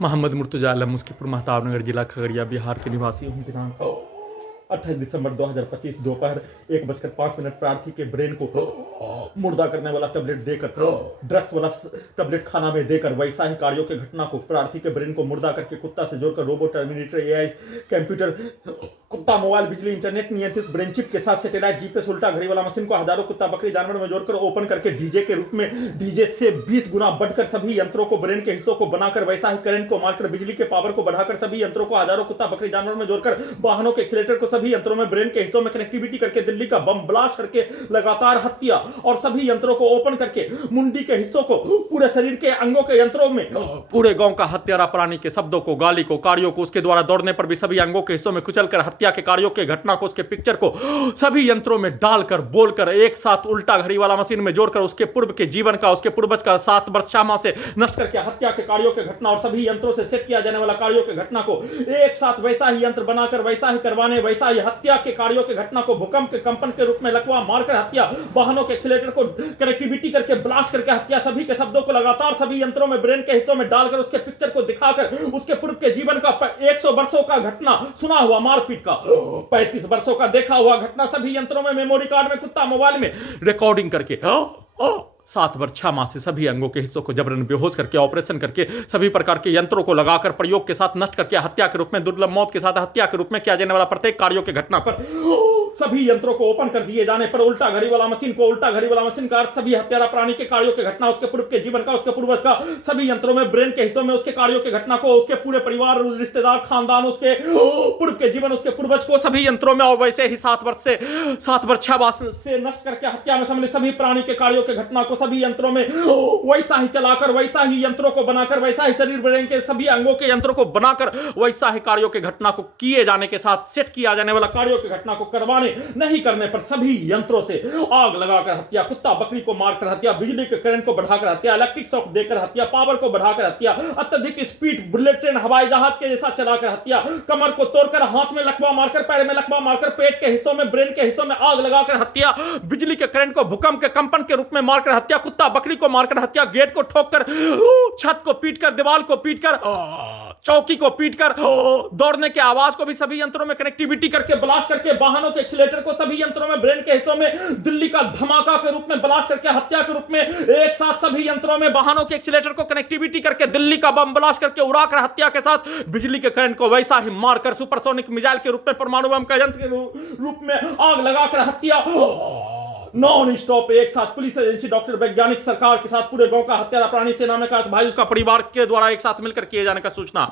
मोहम्मद मुर्तजा आलम मुस्कीपुर महताबनगर जिला खगड़िया बिहार के निवासी हूँ। दिनांक 28 दिसंबर 2025 दोपहर 1:05 प्रार्थी के ब्रेन को मुर्दा करने वाला टेबलेट देकर ड्रग्स वाला टेबलेट खाना में देकर वैसा ही कार्यों की घटना को प्रार्थी के ब्रेन को मुर्दा करके कुत्ता से जोड़कर रोबो टर्मिनेटर एआई कंप्यूटर कुत्ता मोबाइल बिजली इंटरनेट नियंत्रित ब्रेन चिप के साथ सैटेलाइट जीपीएस उल्टा घड़ी वाला मशीन को हजारों कुत्ता बकरी जानवर में जोड़कर ओपन करके डीजे के रूप में डीजे से 20 गुना बढ़कर सभी यंत्रों को ब्रेन के हिस्सों को बनाकर वैसा ही करंट को मारकर बिजली के पावर को बढ़ाकर सभी यंत्रों को हजारों कुत्ता बकरी जानवर में जोड़कर वाहनों के एक्सीलेटर को सभी यंत्रों में ब्रेन के हिस्सों में कनेक्टिविटी करके दिल्ली का बम ब्लास्ट करके लगातार हत्या और सभी यंत्रों को ओपन करके मुंडी के हिस्सों को पूरे शरीर के अंगों के यंत्रों में पूरे गांव का हत्यारा प्राणी के शब्दों को गाली को कार्यों को उसके द्वारा दौड़ने पर भी सभी अंगों के हिस्सों में कुचलकर हत्या के कार्यों के घटना को उसके पिक्चर को सभी यंत्रों में डालकर बोलकर एक साथ उल्टा घड़ी वाला मशीन में जोड़कर उसके पूर्व के जीवन का उसके पूर्वज का 7 वर्ष क्षमा से नष्ट करके हत्या के कार्यों के घटना और सभी यंत्रों से सेट किया जाने वाला कार्यों के घटना को एक साथ वैसा ही यंत्र बनाकर वैसा ही करवाने वैसा ही हत्या के कार्यों के घटना को भूकंप के कंपन के रूप में लकवा मारकर हत्या वाहनों के एक्सीलेटर को कनेक्टिविटी करके ब्लास्ट करके हत्या सभी के शब्दों को लगातार सभी यंत्रों में ब्रेन के हिस्सों में डालकर उसके पिक्चर को दिखाकर उसके पूर्व के जीवन का 100 वर्षों का घटना सुना हुआ मारपीट का 35 वर्षों का देखा हुआ घटना सभी यंत्रों में मेमोरी कार्ड में कुत्ता मोबाइल में रिकॉर्डिंग करके 7 वर्ष 6 माह से सभी अंगों के हिस्सों को जबरन बेहोश करके ऑपरेशन करके सभी प्रकार के यंत्रों को लगाकर प्रयोग के साथ नष्ट करके हत्या के रूप में दुर्लभ मौत के साथ हत्या के रूप में किया जाने वाला प्रत्येक कार्यों के घटना पर सभी यंत्रों को ओपन कर दिए जाने पर उल्टा घड़ी वाला मशीन को उल्टा घड़ी वाला मशीन का अर्थ सभी हत्यारा प्राणी के कार्यों के घटना उसके पूर्व के जीवन का उसके पूर्वज का सभी यंत्रों में ब्रेन के हिस्सों में उसके कार्यों के घटना को उसके पूरे परिवार रिश्तेदार खानदान उसके पूर्व के जीवन उसके पूर्वज को सभी यंत्रों में और वैसे ही 7 वर्ष 6 माह से नष्ट करके हत्या में सम्मिलित सभी प्राणी के कार्यों के घटना को सभी यंत्रों में वैसा ही चलाकर वैसा ही यंत्रों को बनाकर वैसा ही शरीर ब्रेन के सभी अंगों के यंत्रों को बनाकर वैसा ही कार्यों के घटना को किए जाने के साथ सेट किया जाने वाला कार्यों की घटना को करवाने नहीं करने पर सभी यंत्रों से आग लगाकर हत्या कुत्ता बकरी को मारकर हत्या बिजली के करंट को बढ़ाकर हत्या इलेक्ट्रिक शॉक देकर हत्या पावर को बढ़ाकर हत्या अत्यधिक स्पीड बुलेट ट्रेन हवाई जहाज के जैसा चलाकर हत्या कमर को तोड़कर हाथ में लकवा मारकर पैर में लकवा मारकर पेट के हिस्सों में ब्रेन के हिस्सों में आग लगाकर हत्या बिजली के करंट को भूकंप के कंपन के रूप में मारकर हत्या कुत्ता बकरी को मारकर हत्या गेट को ठोककर छत को पीटकर दीवार को पीटकर चौकी को पीटकर दौड़ने के आवाज को भी सभी यंत्रों में कनेक्टिविटी करके ब्लास्ट करके वाहनों के एक्सीलेटर को सभी यंत्रों में ब्रेन के हिस्सों में दिल्ली का धमाका के रूप में ब्लास्ट करके हत्या के रूप में एक साथ सभी यंत्रों में वाहनों के एक्सीलेटर को कनेक्टिविटी करके दिल्ली का बम ब्लास्ट करके उड़ाकर हत्या के साथ बिजली के करंट को वैसा ही मारकर सुपरसोनिक मिसाइल के रूप में परमाणु बम का यंत्र के रूप में आग लगाकर हत्या नॉन स्टॉप एक साथ पुलिस एजेंसी डॉक्टर वैज्ञानिक सरकार के साथ पूरे गांव का हत्यारा प्राणी सेना में कहा भाई उसका परिवार के द्वारा एक साथ मिलकर किए जाने का सूचना